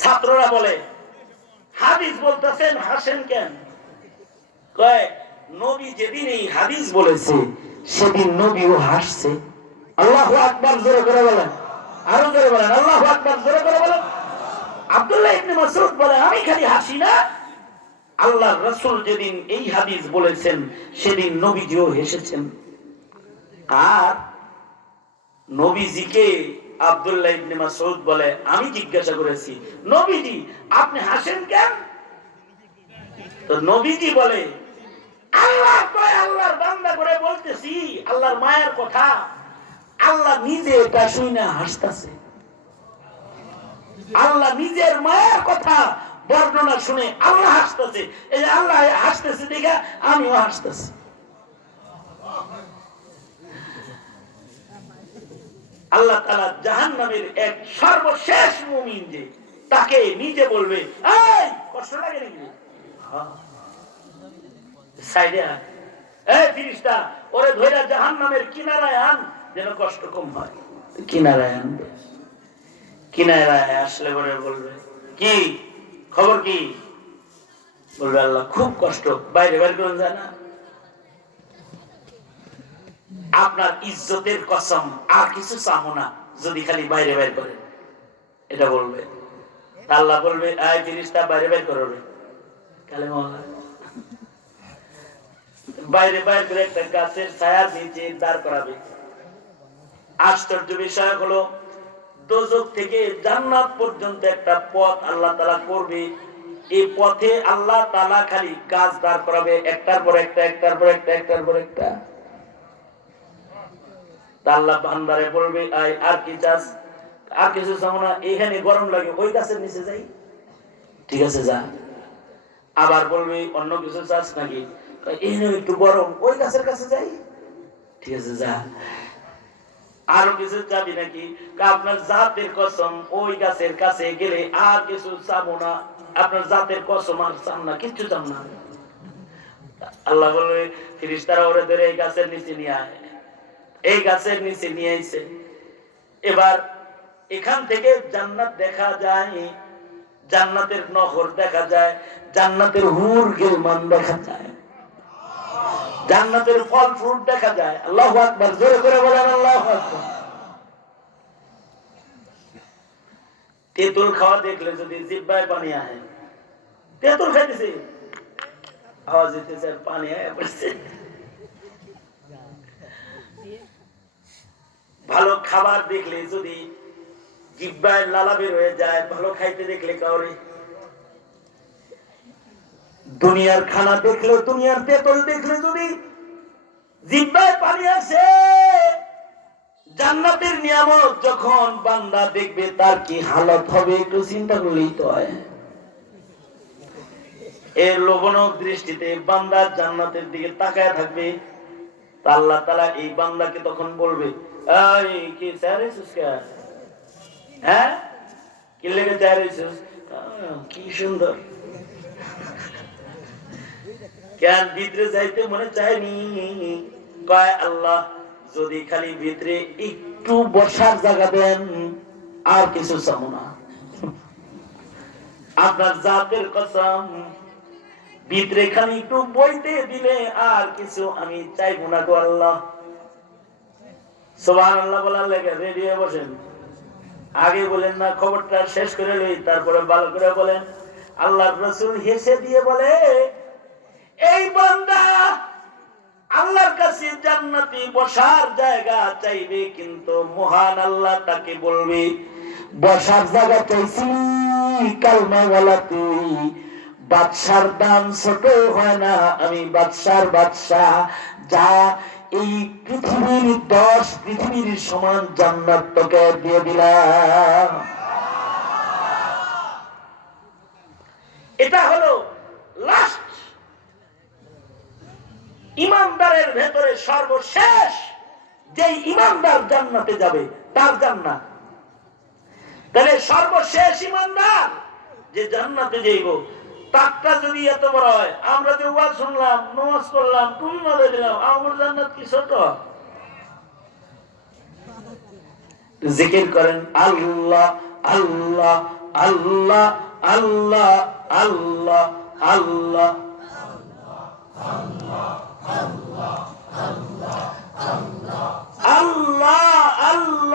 ছাত্ররা বলে, হাদিস বলতেছেন, হাসেন কেন? নবী যেদিন এই হাদিস বলেছে, সেদিন নবীও হাসছে। আল্লাহু আকবার, জোরে করে বলেন। আরও বলেন, আল্লাহু জোরে করে বলেন। আব্দুল্লাহ বলে, আমি খালি হাসি না। আল্লাহ রাসূল যেদিন এই হাদিস বলেছেন, সেদিন নবীজিও হেসেছেন। আর নবীজিকে আব্দুল্লাহ ইবনে মাসউদ বলে আমি জিজ্ঞাসা করেছি, নবীজি, আপনি হাসেন কেন? তো নবীজি বলে, আল্লাহ কয়, আল্লাহর বান্দা করে বলতেছি, আল্লাহর মায়ের কথা, আল্লাহ নিজে এটা শুনে হাসতাছে। আল্লাহ নিজের মায়ের কথা বর্ণনা শুনে আল্লাহ হাসতেছে। এই আল্লাহ হাসতেছে দেখে আমিও হাসতেছি। আল্লাহ তালা জাহান নামের এক সর্বশেষ মুমিন যে, তাকে নিজে বলবে হ্যাঁ। ওরে কিনারায় আন কষ্ট কম হয়। কিনারায় আনবে। আসলে বলবে, কি? খবর কি? বলবে, আল্লাহ, খুব কষ্ট। বাইরে বাইরে যায় না? আপনার ইজ্জতের কসম আর কিছু চাহো না যদি খালি বাইরে বাইর করে এটা বলবে। আল্লাহ বলবে আয় ফিরিস্তা বাইরে বাইর করবে বাইরে বাইরে করে একটা গাছের ছায়ার নিচে দাঁড় করাবে। আশ্চর্য বিষয় হলো, দোজক থেকে জান্নাত পর্যন্ত একটা পথ আল্লাহ তালা করবে। এই পথে আল্লাহ তালা খালি গাছ দাঁড় করাবে, একটার পর একটা, একটার পর একটা, একটার পর একটা। বলবে আর কি চাস? আর কিছু চাও না? এখানে গরম লাগে, ওই গাছের নিচে যাই। ঠিক আছে, যা। আবার বলবে, অন্য কিছু চাস নাকি? এখানে একটু গরম, ওই গাছের কাছে যাই। ঠিক আছে, যা। আরও কিছু চাবি নাকি? আপনার জাতের কসম, ওই গাছের কাছে গেলে আর কিছু চাবো না। আপনার জাতের কসম আর চান না, কিচ্ছু চান না। আল্লাহ বলবে ফিরিস্তারা ওরে ধরে এই গাছের নিচে নিয়ে আয়। এই গাছের নিচে নিয়ে আইছে। এবার এখান থেকে জান্নাত দেখা যায়, জান্নাতের নহর দেখা যায়, জান্নাতের হুর গিলমান দেখা যায়। জান্নাতের ফল ফ্রুট দেখা যায়। আল্লাহ আকবার, জোরে করে বলেন আল্লাহ তেঁতুল খাওয়া দেখলে যদি জিব্বায় পানি আহে। তেঁতুল খাইতেছি। আওয়াজ দিতেছে পানি আয় ভালো খাবার দেখলে যদি জিব্বায় লালা বের যায়, ভালো খাইতে দেখলে কাউরে। দুনিয়ার খানা দেখলে দুনিয়ার তেতল দেখলে যদি জিব্বায় পানি আসে, জান্নাতের নিয়ামত যখন বান্দা দেখবে, তার কি হালত হবে একটু চিন্তা করলেই তো এর লোভনক দৃষ্টিতে বান্দা জান্নাতের দিকে তাকায় থাকবে। আল্লাহ তালা এই বান্দাকে তখন বলবে হ্যাঁ? কেন ভিতরে যাইতে মনে আল্লাহ, যদি খালি ভিতরে একটু বসার জায়গা দেন, আর কিছু চাবো না। আপনার জাতের কসম ভিতরে খালি একটু বইতে দিলে আর কিছু আমি না গো আল্লাহ। আল্লাহ বলার লেগে রেডি হয়ে বসেন। আগে বলেন না, খবরটা শেষ করে তারপরে ভালো করে বলেন। আল্লাহ রসুল হেসে দিয়ে বলে, এই বান্দা, আল্লাহর কাছে জান্নাতি বসার জায়গা চাইবে কিন্তু মহান আল্লাহ তাকে বলবে, বসার জায়গা চাইছি কালমা বলা তুই। বাদশার দাম ছোট হয় না, আমি বাদশার বাদশাহ। যা এই পৃথিবীর দশ পৃথিবীর সমান জান্নাত তোকে দিয়ে দিলাম। এটা হলো লাস্ট ইমানদারের ভেতরে সর্বশেষ যে ইমানদার জান্নাতে যাবে, তার জান্নাত। তাহলে সর্বশেষ ইমানদার যে জান্নাতে যাইব তাকটা যদি এত বড় হয়, আমরা যে ওয়াজ শুনলাম, নমাজ করলাম তুমি মাঝে দিলাম আমার জান্নাত কি ছোট? জিকির করেন, আল্লাহ আল্লাহ আল্লাহ আল্লাহ আল্লাহ আল্লাহ। আল্লাহ আল্লাহ আল্লাহ।